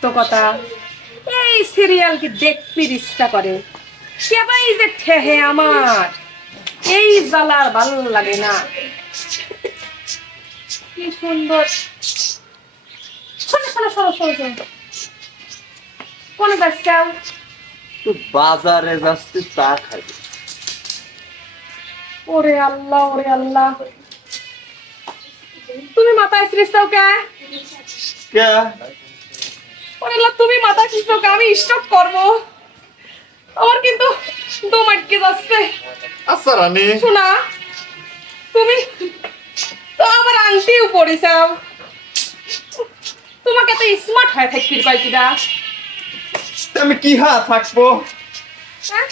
তো এই সিরিয়াল কি দেখতে ইচ্ছা করে। কেবাই যে ঠেহে আমার। এই জ্বালার ভালো লাগে না। কি সুন্দর। শোনো শোনো শোনো শোনো শোনো। কোন তো বাজারে যাচ্ছি চা খাবি ওরে আল্লাহ ওরে আল্লাহ। তুমি মাথায় শ্রীস্তাও কে কে? ওরে তুমি মাথায় শ্রীস্তাও আমি স্টপ করব। আমার কিন্তু দম আটকে যাচ্ছে। আচ্ছা রানী। শোনা তুমি তো আমার আংটিও পড়েছাও তোমাকে তো স্মার্ট হয়ে থাকবি কয়েকিটা তা আমি কি হা থাকব? হ্যাঁ?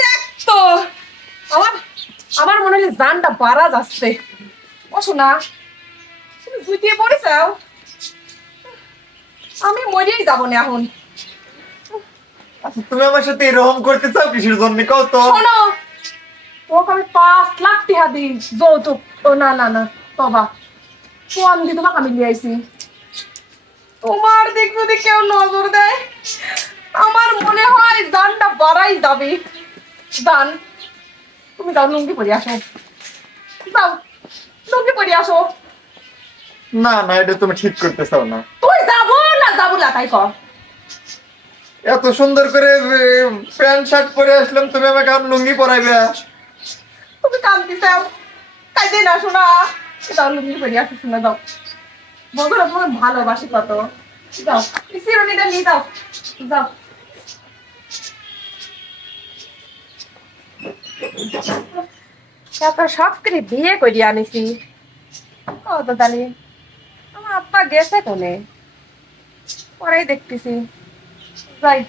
দেখ তো আমার আমার মনে হয় জানটা বাড়া যাচ্ছে। ও শোনা তুমি জুতিয়ে পড়েছাও আমি মরেই যাব না এখন। আচ্ছা তুমি আমার সাথে এরকম করতে চাও কিসের জন্য? কও তো। শোনো ওকে আমি পাঁচ লাখ টাকা দিই যৌতুক। ও না না না বাবা। ফোন দিয়ে তোমাকে আমি নিয়ে আইছি। তোমার দিক যদি কেউ নজর দেয়। আমার মনে হয় দানটা বাড়াই যাবে। দান তুমি যাও লুঙ্গি পরে আসো। যাও লুঙ্গি পরে আসো। না না এটা তুমি ঠিক করতে চাও না। তুই যাব না যাব না তাই কর এত সুন্দর করে প্যান্ট শার্ট পরে আসলাম তুমি আমাকে আর লুঙ্গি পরাইবে। তুমি কান্দি চাও কাইদে না শোনা। লুঙ্গি পরে আসো শোনা যাও বন্ধুরা তোমার ভালোবাসি কত। যাও এই চিরুনিটা নিয়ে যাও। যাও। তারপর সব করে বিয়ে করিয়ে আনিছি। কত দালি? আমার আব্বা গেছে কোনে? পরেই দেখতেছি। যাই।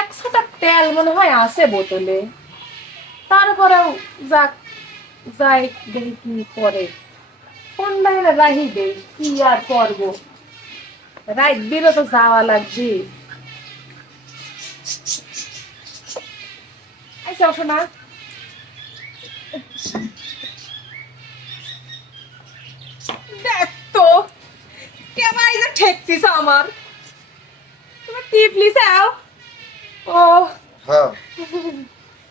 একশোটা তেল মনে হয় আছে বোতলে। তারপরেও যাক, যাই দেখি কি পরে। কোন লাইনে রাহি দেই, কি আর করব? রাইট বিরো তো যাওয়া লাগবে। আচ্ছা শোনা দেখ তো কেবাই যে ঠেকতিস আমার? তুমি টিপলি চাও ও। হ্যাঁ।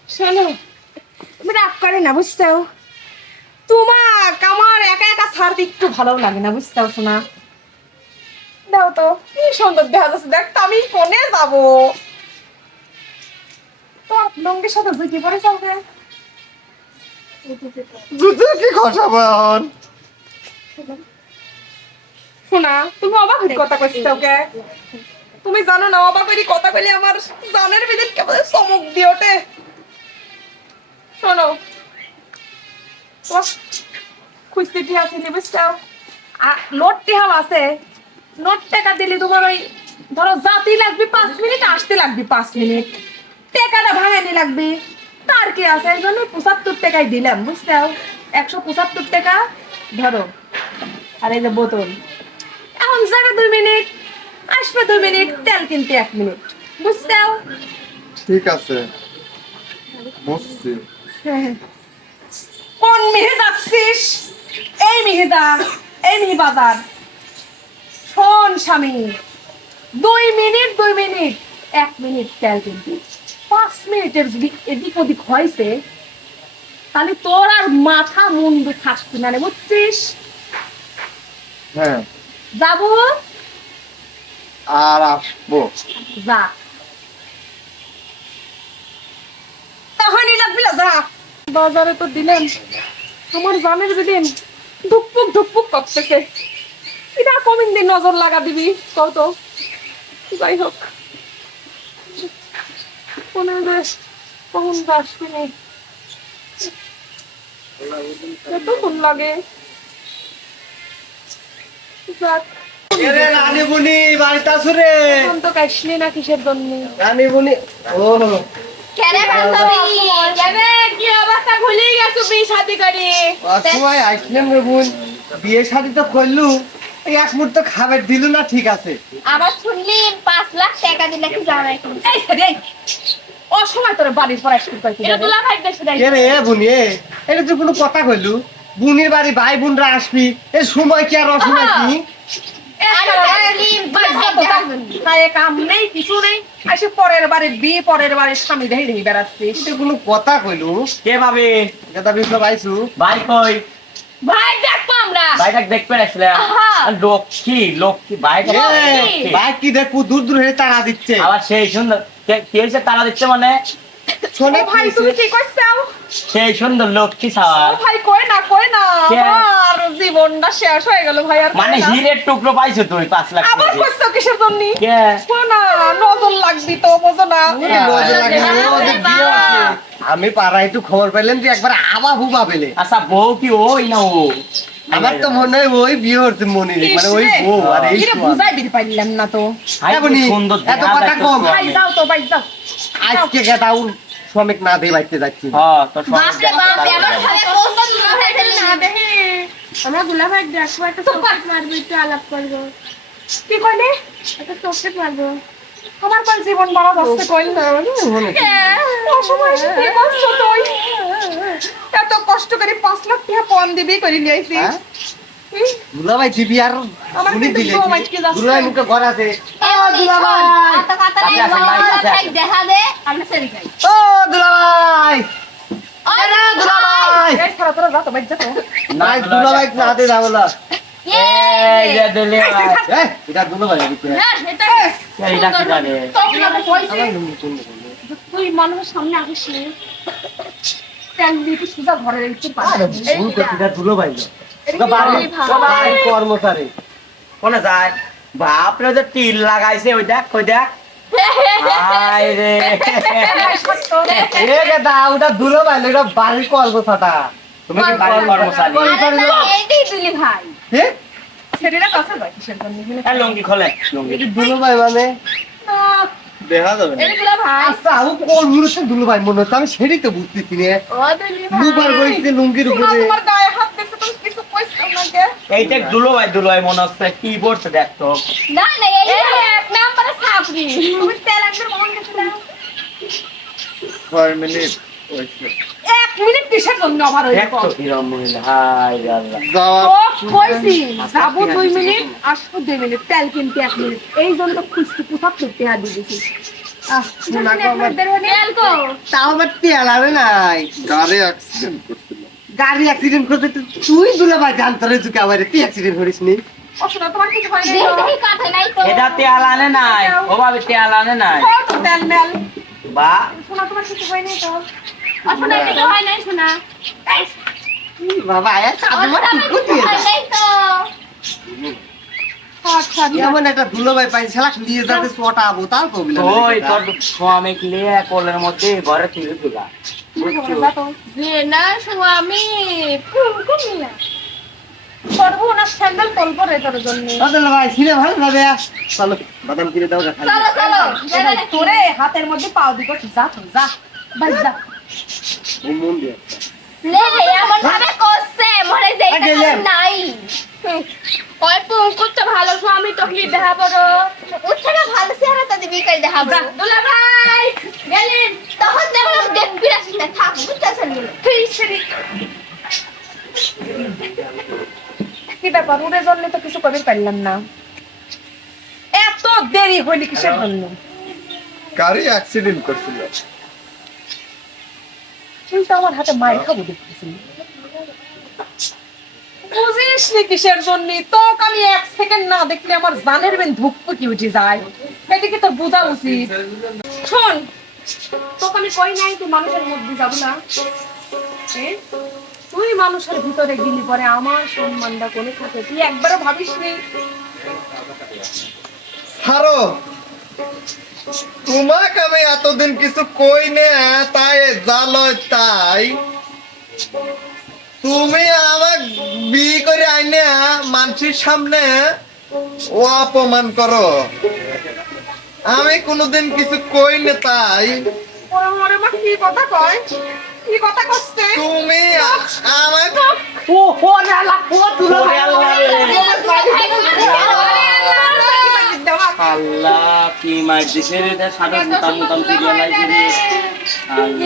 শোনো তুমি রাগ করে না বুঝতে তোমাক আমার একা একা ছাড়তে একটু ভালো লাগে না বুঝতে শোনা দাও তো কি সুন্দর দেখা যাচ্ছে দেখ তো আমি কোনে যাব? তো লঙ্গির সাথে জুটি পরে যাবে জুতো কি খসাবো এখন? শোনা তুমি অবাক হয়ে কথা কইছিস ওকে তুমি জানো না অবাক হয়ে কথা কইলে আমার জানের ভিতর কেমন চমক দিয়ে ওঠে। শোনো খুঁজতে আছে নি বুঝছ? নোট টেহাও আছে। নোট টাকা দিলে তোমার ওই ধরো যাতেই লাগবে পাঁচ মিনিট আসতে লাগবে পাঁচ মিনিট। টাকাটা ভাঙানি লাগবে। তার কি আছে? এই জন্য পঁচাত্তর টাকায় দিলাম বুঝছ? একশো পঁচাত্তর টাকা ধরো। আর এই যে বোতল। এখন যাবে দুই মিনিট আসবে দুই মিনিট তেল কিনতে এক মিনিট। বুঝছ ঠিক আছে। বুঝছি। কোন মিহে যাচ্ছিস এই মিহিদা এই মিহি বাজার শোন স্বামী দুই মিনিট দুই মিনিট এক মিনিট তেল কিনতে। পাঁচ মিনিটের যদি এদিক ওদিক হয়েছে তাহলে তোর আর মাথা মুন্ডু থাকবি না বুঝছিস? হ্যাঁ। যাব? আর আসব। যা। তাহলে লাগবি যা। বাজারে তো দিলেন। আমার জানের দিদিন ধুকপুক ধুকপুক করতেছে। এটা কমিন দিন নজর লাগা দিবি কত যাই হোক। মনে হয় কখন আসবি কতক্ষণ লাগে। বিয়ে শাদি তো করলু। এক মুহূর্ত খাবার দিল না ঠিক আছে। আবার শুনলি পাঁচ লাখ টাকা দিলে কি জামাই অসময় তোর বাড়ির পড়া শুরু করতে এটা যাবে? দুলা ভাই দেশে রে বুনি এটা তো কোনো কথা কইলু। বোনের বাড়ি ভাই বোনরা আসবি। এ সময় কি আর অসময় কি? পরের বিয়ে পরের স্বামী দেখে দেখে কোনো কথা কইলু? কে ভাবে? বিপ্লব ভাই কই? ভাই দেখব আমরা। ভাইটাকে দেখবে আসলাম আহা। আর লক্ষ্মী লক্ষ্মী ভাইটা ভাই কি দেখু দূর দূর হয়ে তারা দিচ্ছে। আবার সেই সুন্দর কে- কি হয়েছে? তারা দিচ্ছে মানে? শোনে ভাই তুমি কি করছাও? সেই সুন্দর ভাই কই না কই না আমার জীবনটা শেষ হয়ে গেল ভাই আর মানে। হিরের টুকরো পাইছো তুই পাঁচ লাখ আবার কিসের জন্য? কে? না নজর লাগবি তো বোঝো না। ওরে লজ্জা লাগে, ওদের বিয়ে আছে। আমি পাড়ায় একটু খবর পেলাম যে একবার আবা হুবা পেলে। আচ্ছা বউ কি ওই না ও? আমার তো মনে হয় ওই বিয়ে হচ্ছে মনে নেই মানে ওই বউ আর এই বুঝাই দিতে পারলাম না তো। এত কথা তো কম। ভাই যাও তো ভাই যাও। আজকে গেটাও শ্রমিক না দিয়ে বাইতে যাচ্ছি। হ্যাঁ, হয়ে দেখে আমরা গুলা ভাই দেখব একটা চোখেট মারবো একটু আলাপ করব কি কইলে? একটা মারবো। আমার পর জীবন বড় কইল না। অসময় তুই। এত কষ্ট করে পাঁচ লাখ টাকা পণ দিবি করে নিয়ে আইছি হ্যাঁ? দুলাভাই দিবি আর আমার উনি কিন্তু দিলে দু মাইটকে যাচ্ছে। দুলাভাই মুখে ঘর আছে। এত কথা নেই কাছে আসেন, ভাই, দেখা দে আমরা সেরে যাই। ও দুলাভাই। এরা দুলাভাই। এই ছাড়া তোরা যা তো বাইর যা না, দুলাভাই না দিয়ে যাব না এই যে দিলে এই, এটা দুলাভাই না এটা এইটা কি জানে? তোকে না কইছি আমার লুঙ্গি চুল দেখুন। তুই মানুষের সামনে আসিস। দিয়ে সুজা ঘরে রেখে আরে, পারে ভুল করছি, এটা দুলাভাই। ভাই। কর্মচারী। কোনে যায়? বাপরে যে টিল লাগাইছে ওই দেখ ওই দেখ। রে। বাড়ির কর্মচারী তুমি কি বাড়ির কর্মচারী। তুলি ভাই। ছেলেরা জন্য? এই লুঙ্গি খোলে লুঙ্গি। এটা দুলাভাই মানে? দেখা যাবে এইগুলা আচ্ছা আমি কোন মুহূর্তে দুলাভাই মনে হচ্ছে? আমি সেটাই তো বুঝতেছি রে দুবার বইছে লুঙ্গির উপরে। তোমার গায়ে হাত দিছে তুমি কিছু কইছো না কে এইটা দুলো ভাই দুলো ভাই মনে হচ্ছে কি পড়ছে দেখ তো। না না এই এক নাম্বারে সাপড়ি তুমি তেল একবার মন গেছে না ছয় মিনিট এক মিনিট কিসের জন্য আবার তো কিরম মহিলা রে আল্লাহ। ও কইছি যাব দুই মিনিট আসব দুই মিনিট তেল কিনতে এক মিনিট। এই জন্য কোথাও করতে হাত দিয়েছি তাও তেল আরে নাই। গাড়ি অ্যাক্সিডেন্ট করছিল। গাড়ি অ্যাক্সিডেন্ট করতে তুই রে তুই আবার তুই অ্যাক্সিডেন্ট করিস নি? এটা তেল আনে নাই ও ভাবে তেল আনে নাই। তেল মেল বা। শোনা তোমার কিছু হয় নাই তো? হয় বাবা তো আচ্ছা এমন একটা দুলাভাই পাই শালা নিয়ে যাতে চটা আবো তার প্রবলেম ওই তোর স্বামী লিয়ে কোলের মধ্যে ঘরে তুলে তুলা যে না স্বামী ফুল কমিলা করব না স্যান্ডেল পরবো রে তোর জন্য। দুলাভাই ছিনে ভালো ভাবে চলো বাদাম কিনে দাও না চলো চলো। যাবে না তোরে হাতের মধ্যে পাও দিব যা যা। বাই যা। মন দিয়ে লে এমন ভাবে করছে মনে যাই নাই। ওই পঙ্কুর তো ভালো স্বামী তো কি দেখা বড় উঠে না ভালো চেহারা তো দিবি কই দেখা বড় দুলা ভাই গেলেন তখন যখন দেখবি রাখি না থাক বুঝতেছেন কি ব্যাপার উড়ে জন্য তো কিছু করতে পারলাম না। এত দেরি হইলি কিসের জন্য? গাড়ি অ্যাক্সিডেন্ট করছিল? কিন্তু আমার হাতে মায়ের খাব দেখতেছি। বুঝিস নি কিসের জন্য? তোকে আমি এক সেকেন্ড না দেখলে আমার জানের বেন ধুকপুকি উঠে যায়। এদিকে তো বোঝা উচিত। শোন তোকে আমি কই নাই তুই মানুষের মধ্যে যাব না? তুই মানুষের ভিতরে গেলি পরে আমার সম্মানটা কোনে থাকে? তুই একবারও ভাবিস নি ছাড়ো। তোমাকে আমি এতদিন কিছু কই না তাই জালয় তাই। তুমি আমার বিয়ে করে আইনে মানুষের সামনে ও অপমান করো। আমি কোনোদিন কিছু কই না তাই। ওরে ওরে মা কি কথা কয়? কি কথা কচ্ছে? তুমি আ- আমার ও ও নালা ও দুলাভাই আল্লাহ। কি মার দিছে রে তা সাদা মুতাম মুতাম ফিরিয়া লাইছে রে। আল্লাহ।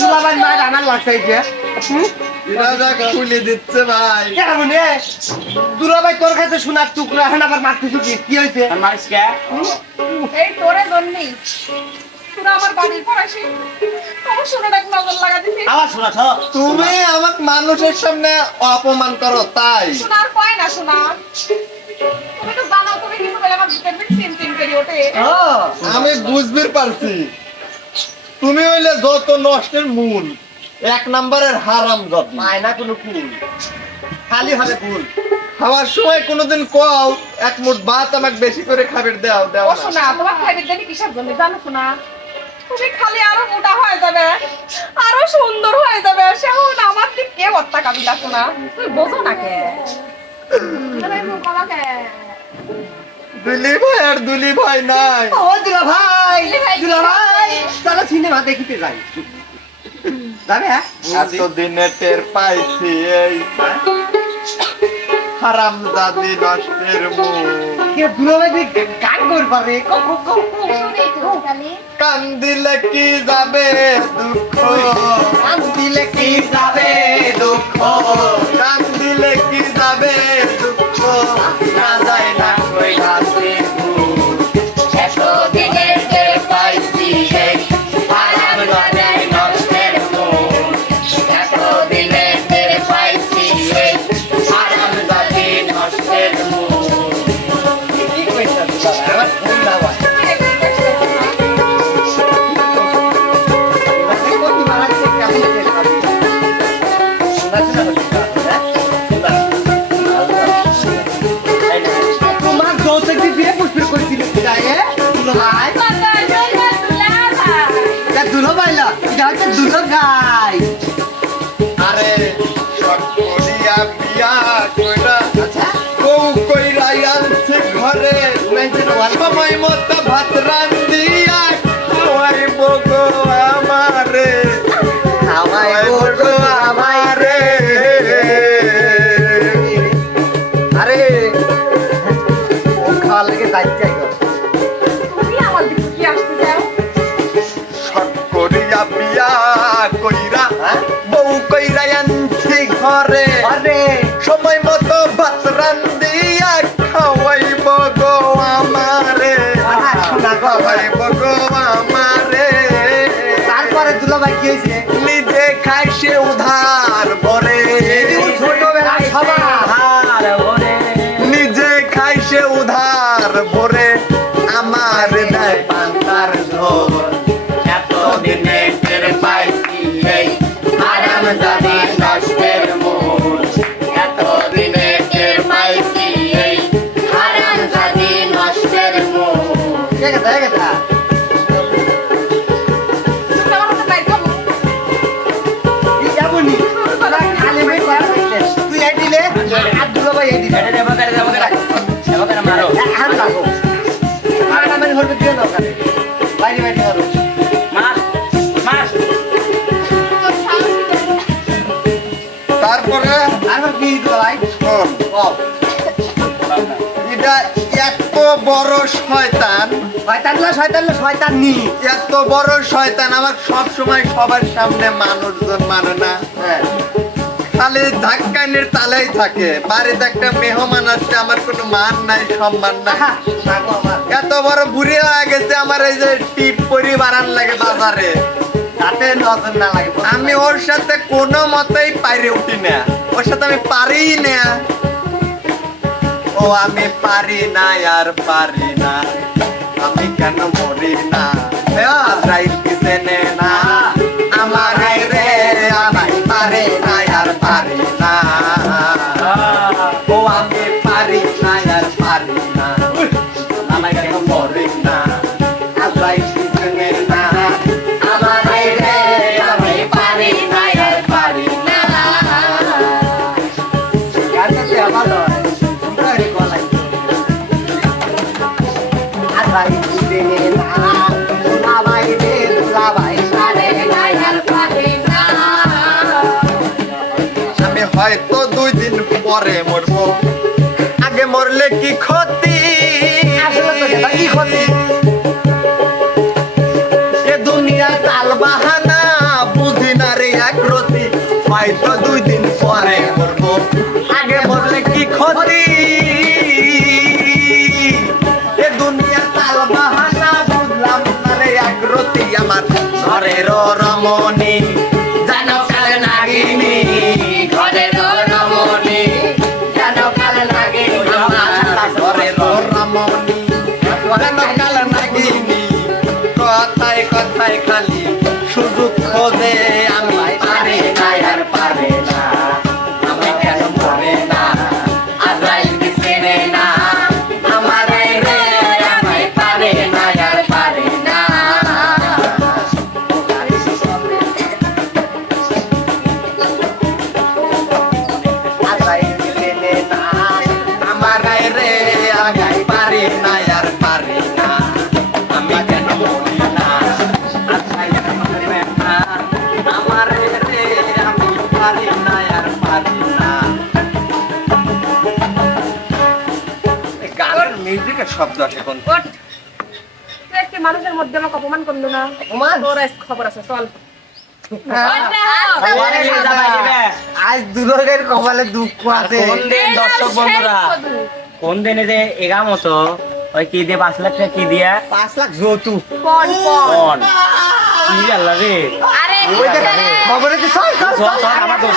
দুলাভাই মার আনার লাগছে এই এরা যা খুলে দিচ্ছে ভাই। কেমন রে দুলাভাই তোর কাছে শোনার টুকরা এখন আবার মারতেছি কি? কি আর মারিস এই তোরে জন্যই তুমি আমাকে মানুষের সামনে অপমান করো তাই? শোনার না শোনা? তুমি তুমি ও আমি বুঝতে পারছি। তুমি হইলে যত নষ্টের মূল এক নম্বরের হারাম পায় না কোনো ফুল খালি হলে ফুল খাওয়ার সময় কোনোদিন কও এক মুঠ ভাত আমাকে বেশি করে খাবার দাও দাও। শোনা তোমার খাইবে জানি কিসের জন্য? জানো শোনা তুমি খালি আরও মোটা হয়ে যাবে আরও সুন্দর হয়ে যাবে। সেখন আমার দিক কে বত্তা কাবিলা শোনা। তুই বোঝো না কে? দুলি ভাই আর দুলি ভাই নাই। ও দুলাভাই দুলাভাই, দুলাভাই চলো সিনেমা দেখিতে যাই। যাবে হ্যাঁ? এতদিনে টের পাইছি এই হারাম দাদি নষ্টের মুখ। কান্দিলে কি যাবে দুঃখ? গান দিলে কি যাবে দুঃখ? পাইলা এটা হচ্ছে দুলো গাই। আরে শখ করিয়া বিয়া কইরা বউ কইরা আনছে ঘরে। সময় মতো ভাত রান্দিয়া কইরা বউ কইরা আনছে ঘরে। আরে সময় মতো ভাত রান্দিয়া খাওয়াইব গো আমারে। খাওয়াইব গো আমারে। তারপরে দুলো ভাই কি হয়েছে? নিজে খাই সে উধার ভরে। ছোটবেলায় সবার। নিজে খাই সে উধার ভরে। হারাম জানে নষ্টের মুখ। এতদিনে টের পাইছি এই হারাম জানে নষ্টের মুখ। ঠিক আছে ঠিক আছে তুমি আমার হাতে শোন এটা এত বড় শয়তান। শয়তান না শয়তান না শয়তান নি এত বড় শয়তান আমার সব সময় সবার সামনে মানুষজন মানে না। হ্যাঁ। খালি ধাক্কানির তালেই থাকে। বাড়িতে একটা মেহমান আসছে আমার কোনো মান নাই সম্মান নাই। এত বড় বুড়ি হয়ে গেছে আমার এই যে টিপ পরি বাড়ান লাগে বাজারে। তাতে নজর না লাগে। আমি ওর সাথে কোনো মতেই পাইরে উঠি না। ওর সাথে আমি পারি না। ও, আমি পারি না, আর পারি না। আমি কেন মরি না? রাইট কিসে নে? হয়তো দুই দিন পরে মরবো। আগে মরলে কি ক্ষতি? কি ক্ষতি? এ দুনিয়া তাল বাহানা বুঝি না রে এক রতি। হয়তো দুই দিন পরে মরবো। আগে ঘরের রমণী জানো কাল নাগিনী। ঘরের রমণী জানো কাল নাগিনী ঘরের রমণী। জানো কাল নাগিনী, কথায় কথায় খালি সুযোগ খোঁজে আমি। মিউজিকের শব্দ আসে কোন? মানুষের মধ্যে আমাকে অপমান করল না? অপমান? তোর খবর আছে চল। দিবে। আজ দুলোকের কপালে দুঃখ আছে। কোন দিন দর্শক বন্ধুরা? কোন দিনে যে এগা মতো ওই কি দিয়ে পাঁচ লাখ টাকা কি দিয়া? পাঁচ লাখ যৌতুক। পন পন কোন কি আল্লাহ রে? আরে ওই দেখ খবরে তো সব চল আমার দোষ